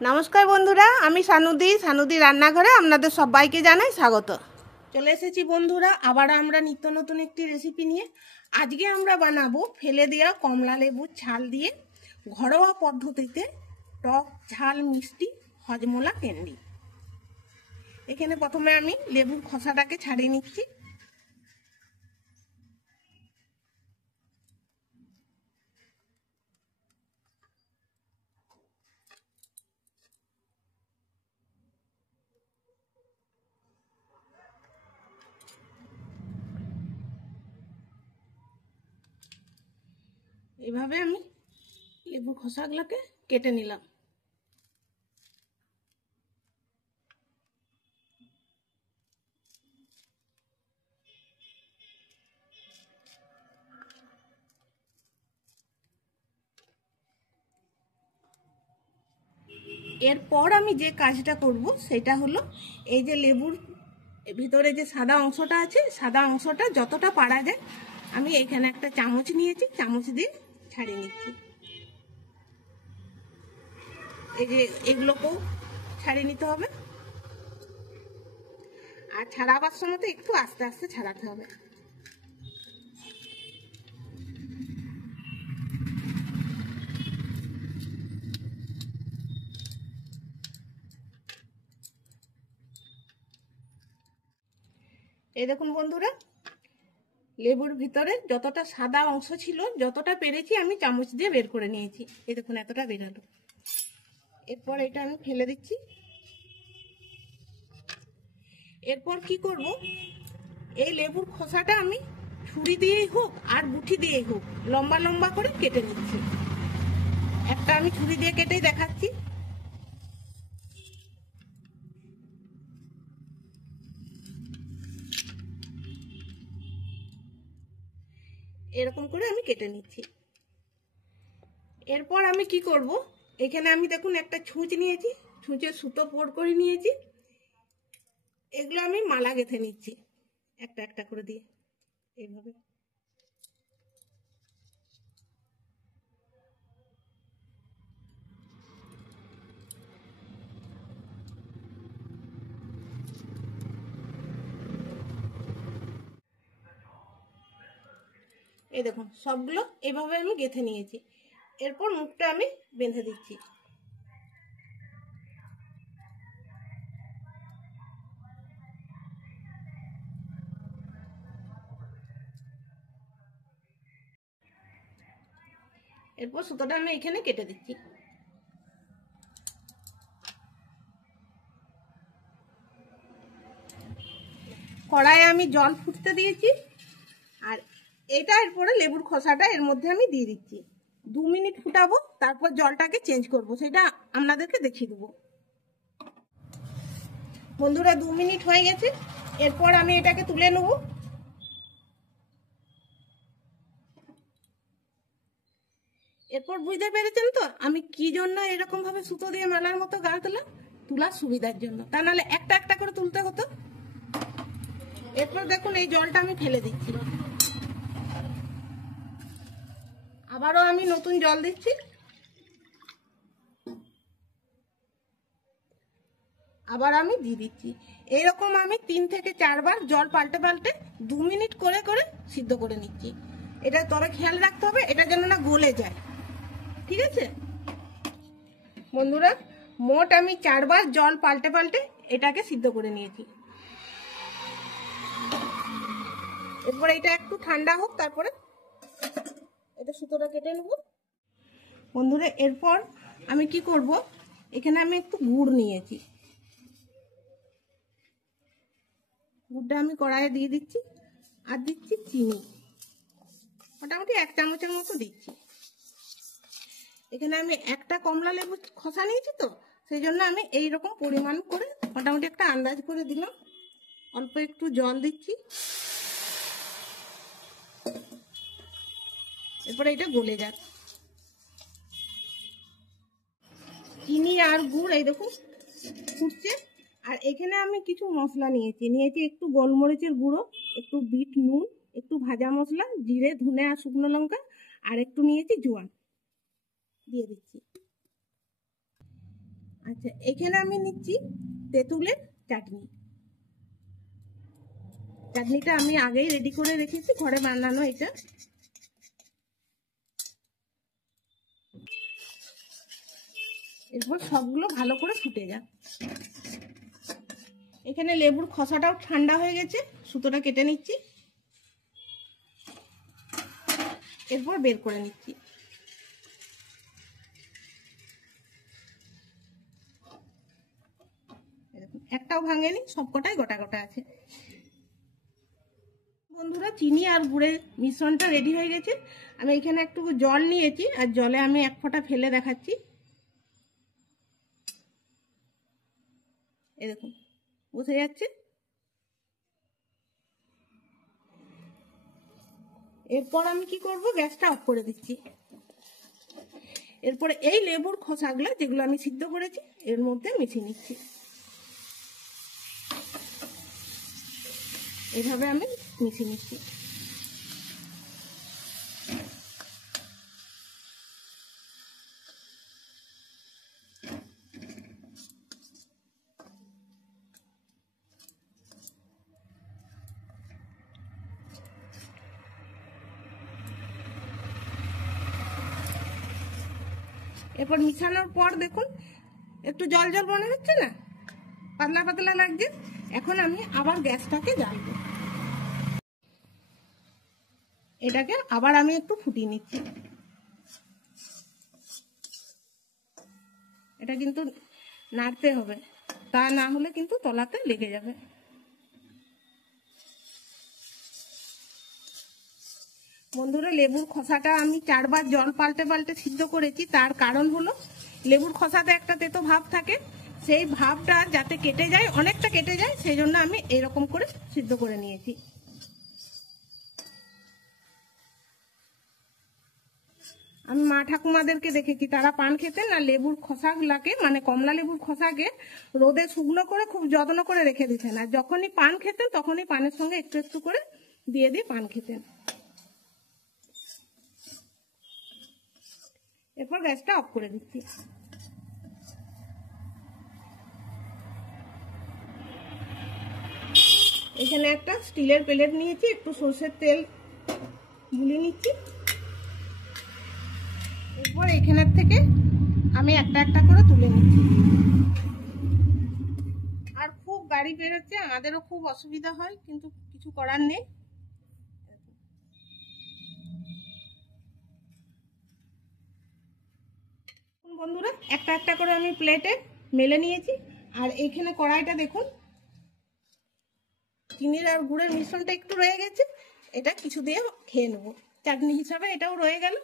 নমস্কার বন্ধুরা, আমি সানুদি রান্নাঘরে আপনাদের সবাইকে জানাই স্বাগত। চলে এসেছি বন্ধুরা, আবার আমরা নিত্য নতুন একটি রেসিপি নিয়ে। আজকে আমরা বানাবো ফেলে দেওয়া কমলা লেবুর ছাল দিয়ে ঘরোয়া পদ্ধতিতে টক ঝাল মিষ্টি হজমোলা ক্যান্ডি। এখানে প্রথমে আমি লেবুর খোসাটাকে ছাড়িয়ে নিচ্ছি। এইভাবে আমি লেবুর খোসাগুলোকে কেটে নিলাম। এরপর আমি যে কাজটা করব সেটা হলো, এই যে লেবুর ভিতরে যে সাদা অংশটা আছে, সাদা অংশটা যতটা পারা যায় আমি এখানে একটা চামচ নিয়েছি, চামচ দিয়ে ছাড়িয়ে নিচ্ছি। এই যে এগুলোকেও ছাড়িয়ে নিতে হবে, আর ছাড়াবার সময় তো একটু আস্তে আস্তে ছাড়াতে হবে। এই দেখুন বন্ধুরা, লেবুর ভিতরে যতটা সাদা অংশ ছিল, যতটা পেরেছি আমি চামচ দিয়ে বের করে নিয়েছি। এই দেখুন এতটা বেরালো। এরপর এটা আমি ফেলে দিচ্ছি। এরপর কি করব, এই লেবুর খোসাটা আমি ছুরি দিয়েই হোক আর বুটি দিয়েই হোক লম্বা লম্বা করে কেটে নিচ্ছি। একটা আমি ছুরি দিয়ে কেটেই দেখাচ্ছি। এরকম করে আমি কেটে নিচ্ছি। এরপর আমি কি করব, এখানে আমি দেখুন একটা ছুঁচ নিয়েছি, ছুঁচে সুতো পোড় করে নিয়েছি। এগুলো আমি মালা গেঁথে নিচ্ছি একটা একটা করে দিয়ে, এইভাবে। এই দেখুন সবগুলো এইভাবে আমি গেঁথে নিয়েছি। এরপর মুখটা আমি বেঁধে দিচ্ছি। এরপর সুতোটা আমি এখানে কেটে দিচ্ছি। কড়াইয়ে আমি জল ফুটতে দিয়েছি, আর এটা এরপরে লেবুর খোসাটা এর মধ্যে আমি দিয়ে দিচ্ছি। 2 মিনিট ফুটাবো, তারপর জলটাকে চেঞ্জ করব, সেটা আপনাদেরকে দেখিয়ে দেবো। বন্ধুরা 2 মিনিট হয়ে গেছে, এরপর আমি এটাকে তুলে নেব। এরপর বুঝতে পেরেছেন তো আমি কি জন্য এরকম ভাবে সুতো দিয়ে মালার মতো গাঁথলাম? তোলার সুবিধার জন্য, তা নাহলে একটা একটা করে তুলতে হতো। এরপর দেখুন এই জলটা আমি ফেলে দিচ্ছি, আবারও আমি নতুন জল দিচ্ছি। আবার আমি দিয়ে দিচ্ছি। এরকম আমি 3 থেকে 4 বার জল পাল্টে পাল্টে 2 মিনিট করে করে সিদ্ধ করে নিচ্ছি। এটা তবে খেয়াল রাখতে হবে, এটা যেন না গলে যায়, ঠিক আছে বন্ধুরা? মোট আমি 4 বার জল পাল্টে পাল্টে এটাকে সিদ্ধ করে নিয়েছি। এরপরে এটা একটু ঠান্ডা হোক, তারপরে এটা সুতোটা কেটে নেব। বন্ধুরা এরপর আমি কি করব, এখানে আমি একটু গুড় নিয়েছি, গুড়টা আমি কড়াইয়ে দিয়ে দিচ্ছি। আর দিচ্ছি চিনি, মোটামুটি 1 চামচের মতো দিচ্ছি। এখানে আমি একটা কমলা লেবু খোসা নিয়েছি, তো সেই জন্য আমি এইরকম পরিমাণ করে মোটামুটি একটা আন্দাজ করে দিলাম। অল্প একটু জল দিচ্ছি, এরপরে এটা গলে যাক। চিনি আর গুড় এই দেখুন ফুটছে। আর এখানে আমি কিছু মশলা নিয়েছি একটু গোলমরিচের গুঁড়ো, একটু বিট নুন, একটু ভাজা মশলা, জিরে ধনে আর শুকনো লঙ্কা, আর একটু নিয়েছি জোয়ান, দিয়ে দিচ্ছি। আর আচ্ছা, এখানে আমি নিচ্ছি তেঁতুলের চাটনি। চাটনিটা আমি আগেই রেডি করে রেখেছি, ঘরে বানানো এটা। এরপর সবগুলো ভালো করে ফুটে যাক। এখানে লেবুর খোসাটাও ঠান্ডা হয়ে গেছে, সুতোটা কেটে নিচ্ছি, এরপর বের করে নিচ্ছি। একটাও ভাঙেনি, সবকটাই গোটা গোটা আছে। বন্ধুরা, চিনি আর গুড়ের মিশ্রণটা রেডি হয়ে গেছে। আমি এখানে একটু জল নিয়েছি, আর জলে আমি এক ফোঁটা ফেলে দেখাচ্ছি। এই দেখুন, বসে যাচ্ছে। এরপর আমি কি করব, গ্যাসটা অফ করে দিচ্ছি। এরপরে এই লেবুর খোসাগুলো যেগুলো আমি সিদ্ধ করেছি এর মধ্যে মিশিয়ে নিচ্ছি। এইভাবে আমি মিশিয়ে নিচ্ছি। এরপর মিশানোর পর দেখুন একটু জল জল মনে হচ্ছে না, পাতলা পাতলা লাগছে। এখন আমি আবার গ্যাসটাকে জ্বালবো। এটাকে আবার আমি একটু ফুটিয়ে নিচ্ছি। এটা কিন্তু নাড়তে হবে, তা না হলে কিন্তু তলাতে লেগে যাবে। বন্ধুরা, লেবুর খোসাটা আমি 4 বার জল পাল্টে পাল্টে সিদ্ধ করেছি। তার কারণ হলো লেবুর খোসাতে একটা তেতো ভাব থাকে, সেই ভাবটা যাতে কেটে যায়, অনেকটা কেটে যায়, সেই জন্য আমি এরকম করে সিদ্ধ করে নিয়েছি। আমি মা ঠাকুমাদেরকে দেখেছি, তারা পান খেতেন না, লেবুর খোসাগুলাকে মানে কমলা লেবুর খোসাকে রোদে শুকনো করে খুব যত্ন করে রেখে দিতেন, আর যখনই পান খেতেন তখনই পানের সঙ্গে একটু একটু করে দিয়ে দিয়ে পান খেতেন। এরপর গ্যাসটা অফ করে দিচ্ছি। এখানে একটা স্টিলের প্লেট নিয়েছি, একটু সরষের তেল গুলিয়ে নিচ্ছি। এরপর এখানের থেকে আমি একটা একটা করে তুলে নিচ্ছি। আর খুব গাড়ি বেরোচ্ছে, আমাদেরও খুব অসুবিধা হয়, কিন্তু কিছু করার নেই। বন্ধুরা, একটা একটা করে আমি প্লেটে মেলে নিয়েছি। আর এইখানে কড়াইটা দেখুন, চিনির আর গুড়ের মিশ্রণটা একটু রয়ে গেছে, এটা কিছু দিয়ে খেয়ে নেবো চাটনি হিসাবে, এটাও রয়ে গেল।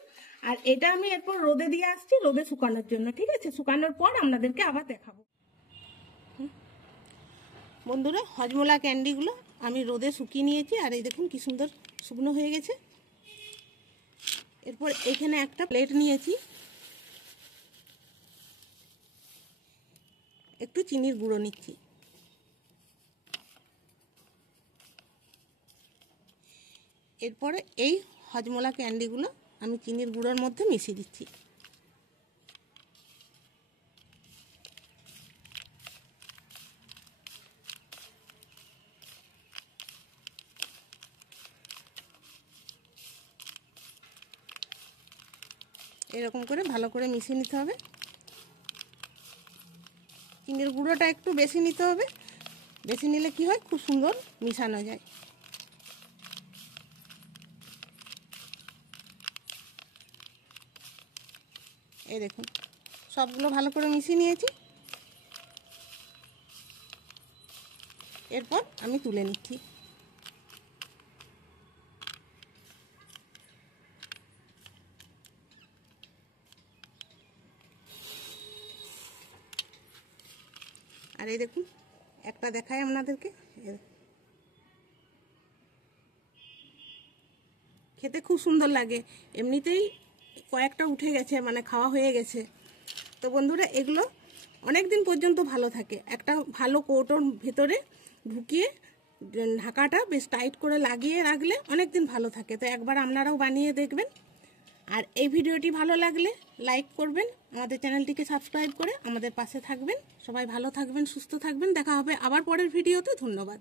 আর এটা আমি এরপর রোদে দিয়ে আসছি, রোদে শুকানোর জন্য। ঠিক আছে, শুকানোর পর আপনাদেরকে আবার দেখাবো। বন্ধুরা, হজমোলা ক্যান্ডিগুলো আমি রোদে শুকিয়ে নিয়েছি, আর এই দেখুন কি সুন্দর শুকনো হয়ে গেছে। এরপর এখানে একটা প্লেট নিয়েছি, একটু চিনির গুঁড়ো নিচ্ছি। এরপরে এই হজমোলা ক্যান্ডিগুলো আমি চিনির গুঁড়োর মধ্যে মিশিয়ে দিচ্ছি। এরকম করে ভালো করে মিশিয়ে নিতে হবে। চিনির গুঁড়োটা একটু বেশি নিতে হবে, বেশি নিলে কি হয়, খুব সুন্দর মিশানো যায়। এই দেখুন সবগুলো ভালো করে মিশিয়ে নিয়েছি। এরপর আমি তুলে নিচ্ছি। আর এই দেখুন একটা দেখায় আপনাদেরকে, খেতে খুব সুন্দর লাগে। এমনিতেই কয়েকটা উঠে গেছে, মানে খাওয়া হয়ে গেছে। তো বন্ধুরা, এগুলো অনেক দিন পর্যন্ত ভালো থাকে। একটা ভালো কৌটোর ভেতরে ঢুকিয়ে ঢাকাটা বেশ টাইট করে লাগিয়ে রাখলে অনেক দিন ভালো থাকে। তো একবার আপনারাও বানিয়ে দেখবেন। আর এই ভিডিওটি ভালো লাগলে লাইক করবেন, আমাদের চ্যানেলটিকে সাবস্ক্রাইব করে আমাদের পাশে থাকবেন। সবাই ভালো থাকবেন, সুস্থ থাকবেন। দেখা হবে আবার পরের ভিডিওতে। ধন্যবাদ।